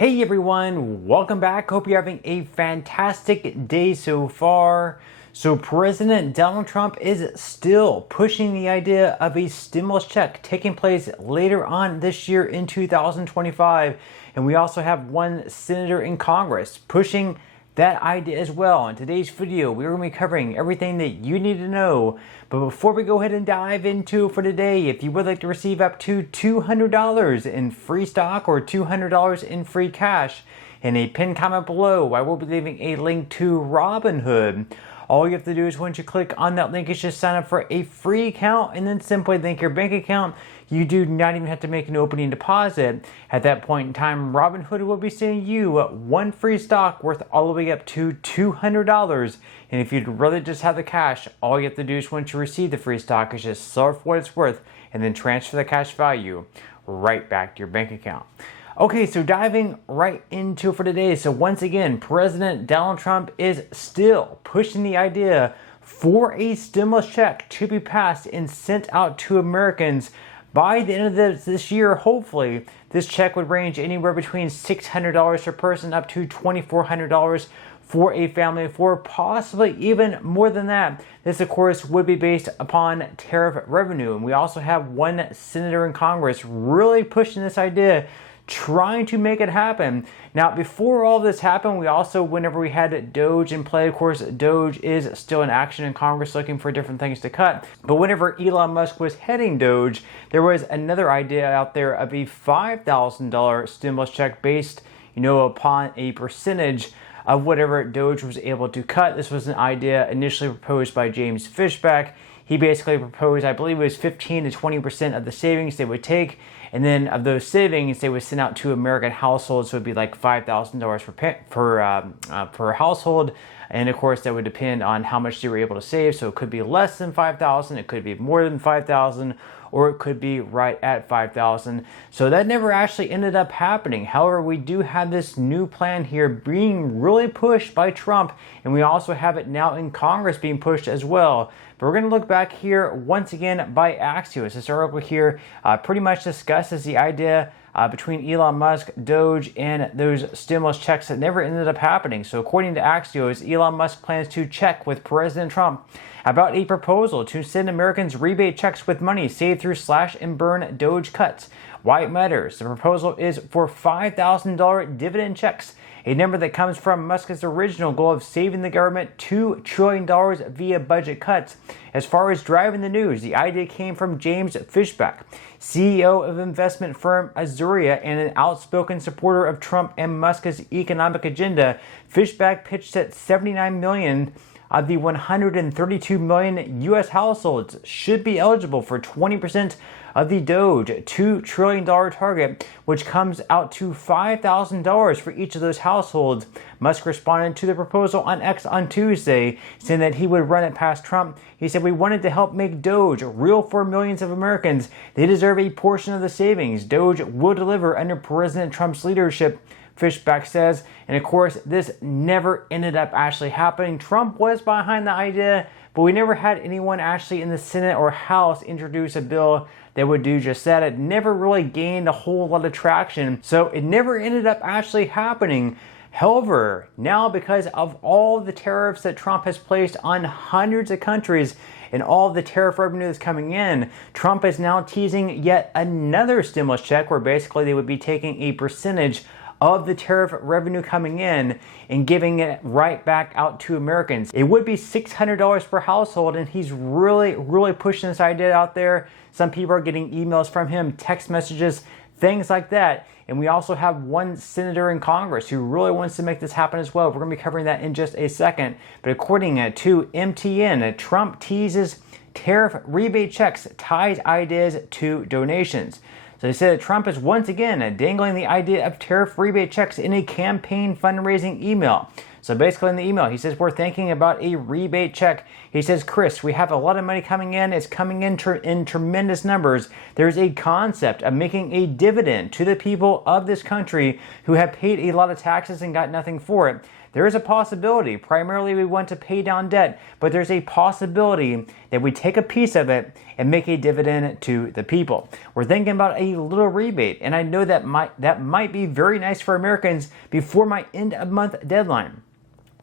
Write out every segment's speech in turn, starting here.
Hey everyone, welcome back. Hope you're having a fantastic day so far. So President Donald Trump is still pushing the idea of a stimulus check taking place later on this year in 2025. And we also have one senator in Congress pushing that idea as well. In today's video, we're going to be covering everything that you need to know. But before we go ahead and dive into it for today, if you would like to receive up to $200 in free stock or $200 in free cash, in a pinned comment below, I will be leaving a link to Robinhood. All you have to do is once you click on that link is just sign up for a free account and then simply link your bank account. You do not even have to make an opening deposit. At that point in time, Robinhood will be sending you one free stock worth all the way up to $200. And if you'd rather just have the cash, all you have to do is once you receive the free stock is just sell it for what it's worth and then transfer the cash value right back to your bank account. Okay, so diving right into it for today. So once again, President Donald Trump is still pushing the idea for a stimulus check to be passed and sent out to Americans by the end of this year. Hopefully, this check would range anywhere between $600 per person up to $2,400 for a family of four, possibly even more than that. This, of course, would be based upon tariff revenue. And we also have one senator in Congress really pushing this idea, trying to make it happen. Now, before all this happened, we also, whenever we had DOGE in play, of course, DOGE is still in action in Congress looking for different things to cut. But whenever Elon Musk was heading DOGE, there was another idea out there of a $5,000 stimulus check based, upon a percentage of whatever DOGE was able to cut. This was an idea initially proposed by James Fishback. He basically proposed, I believe it was 15 to 20% of the savings they would take. And then of those savings, they would send out to American households. So it would be like $5,000 per household. And of course, that would depend on how much they were able to save. So it could be less than $5,000, it could be more than $5,000, or it could be right at $5,000. So that never actually ended up happening. However, we do have this new plan here being really pushed by Trump, and we also have it now in Congress being pushed as well. But we're going to look back here once again by Axios. This article here pretty much discusses the idea between Elon Musk, DOGE, and those stimulus checks that never ended up happening. So according to Axios, Elon Musk plans to check with President Trump about a proposal to send Americans rebate checks with money saved through slash and burn DOGE cuts. Why it matters. The proposal is for $5,000 dividend checks, a number that comes from Musk's original goal of saving the government $2 trillion via budget cuts. As far as driving the news, the idea came from James Fishback, CEO of investment firm Azuria and an outspoken supporter of Trump and Musk's economic agenda. Fishback pitched that 79 million of the 132 million U.S. households should be eligible for 20% of the DOGE $2 trillion target, which comes out to $5,000 for each of those households. Musk responded to the proposal on X on Tuesday, saying that he would run it past Trump. He said, "We wanted to help make DOGE real for millions of Americans. They deserve a portion of the savings. DOGE will deliver under President Trump's leadership," Fishback says. And of course, this never ended up actually happening. Trump was behind the idea, but we never had anyone actually in the Senate or House introduce a bill that would do just that. It never really gained a whole lot of traction, so it never ended up actually happening. However, now because of all the tariffs that Trump has placed on hundreds of countries and all the tariff revenue that's coming in, Trump is now teasing yet another stimulus check where basically they would be taking a percentage of the tariff revenue coming in and giving it right back out to Americans. It would be $600 per household, and he's really pushing this idea out there. Some people are getting emails from him, text messages, things like that. And we also have one senator in Congress who really wants to make this happen as well. We're going to be covering that in just a second. But according to MTN, Trump teases tariff rebate checks, ties ideas to donations. So they said that Trump is once again dangling the idea of tariff rebate checks in a campaign fundraising email. So basically in the email, he says, we're thinking about a rebate check. He says, Chris, we have a lot of money coming in. It's coming in in tremendous numbers. There's a concept of making a dividend to the people of this country who have paid a lot of taxes and got nothing for it. There is a possibility, primarily we want to pay down debt, but there's a possibility that we take a piece of it and make a dividend to the people. We're thinking about a little rebate, and I know that might be very nice for Americans before my end of month deadline.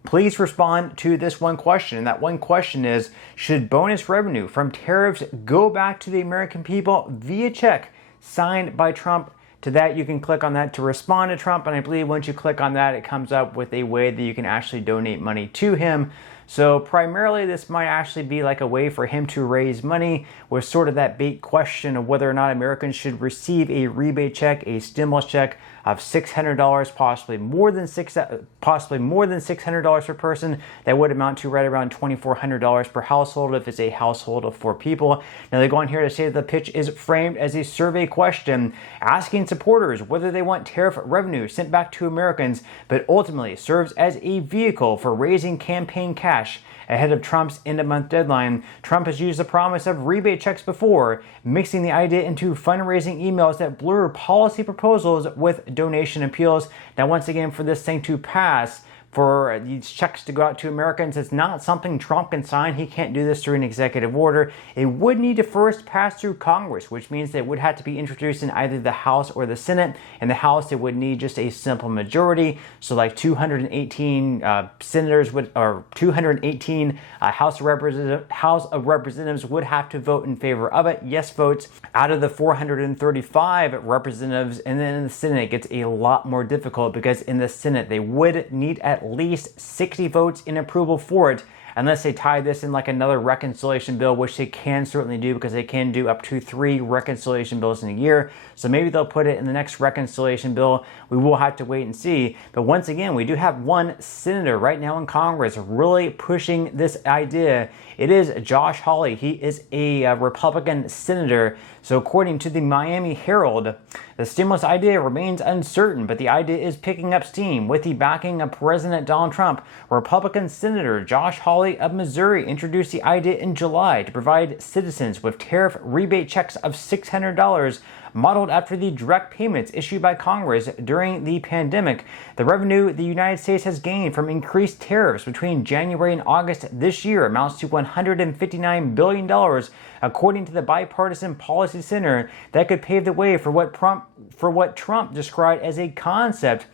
Please respond to this one question, and that one question is, should bonus revenue from tariffs go back to the American people via check signed by Trump? To that, you can click on that to respond to Trump, and I believe once you click on that, it comes up with a way that you can actually donate money to him. So primarily, this might actually be like a way for him to raise money, with sort of that bait question of whether or not Americans should receive a rebate check, a stimulus check of $600, possibly more than $600 per person. That would amount to right around $2,400 per household if it's a household of 4 people. Now they go on here to say that the pitch is framed as a survey question, asking supporters whether they want tariff revenue sent back to Americans, but ultimately serves as a vehicle for raising campaign cash. Ahead of Trump's end-of-month deadline, Trump has used the promise of rebate checks before, mixing the idea into fundraising emails that blur policy proposals with donation appeals. Now, once again, for this thing to pass, for these checks to go out to Americans, it's not something Trump can sign. He can't do this through an executive order. It would need to first pass through Congress, which means that it would have to be introduced in either the House or the Senate. In the House, it would need just a simple majority. So like 218 senators would, or 218 House of Representatives would have to vote in favor of it. Yes votes out of the 435 representatives. And then in the Senate, it gets a lot more difficult, because in the Senate, they would need at least 60 votes in approval for it, unless they tie this in like another reconciliation bill, which they can certainly do, because they can do up to 3 reconciliation bills in a year. So maybe they'll put it in the next reconciliation bill. We will have to wait and see. But once again, we do have one senator right now in Congress really pushing this idea. It is Josh Hawley. He is a Republican senator. So according to the Miami Herald, the stimulus idea remains uncertain, but the idea is picking up steam with the backing of President Donald Trump. Republican Senator Josh Hawley of Missouri introduced the idea in July to provide citizens with tariff rebate checks of $600, modeled after the direct payments issued by Congress during the pandemic. The revenue the United States has gained from increased tariffs between January and August this year amounts to $159 billion, according to the Bipartisan Policy Center. That could pave the way for what Trump described as a concept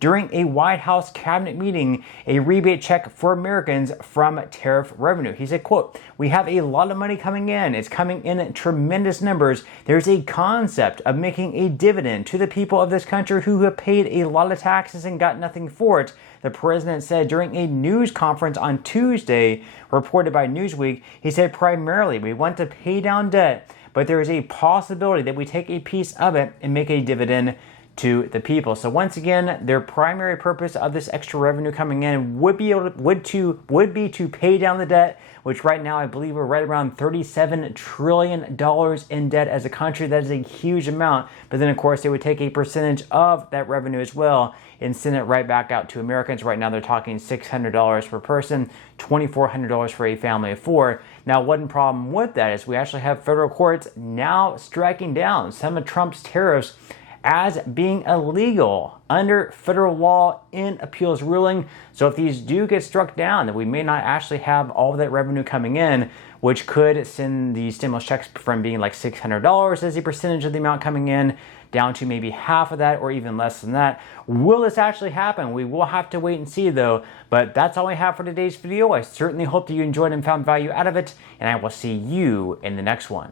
during a White House cabinet meeting, a rebate check for Americans from tariff revenue. He said, quote, "We have a lot of money coming in. It's coming in tremendous numbers. There's a concept of making a dividend to the people of this country who have paid a lot of taxes and got nothing for it," the president said during a news conference on Tuesday, reported by Newsweek. He said, "Primarily, we want to pay down debt, but there is a possibility that we take a piece of it and make a dividend to the people." So once again, their primary purpose of this extra revenue coming in would be to pay down the debt, which right now I believe we're right around $37 trillion in debt as a country. That is a huge amount. But then of course they would take a percentage of that revenue as well and send it right back out to Americans. Right now they're talking $600 per person, $2,400 for a family of 4. Now one problem with that is we actually have federal courts now striking down some of Trump's tariffs as being illegal under federal law in appeals ruling. So if these do get struck down, then we may not actually have all of that revenue coming in, which could send the stimulus checks from being like $600 as a percentage of the amount coming in down to maybe half of that or even less than that. Will this actually happen? We will have to wait and see though. But that's all I have for today's video. I certainly hope that you enjoyed and found value out of it, and I will see you in the next one.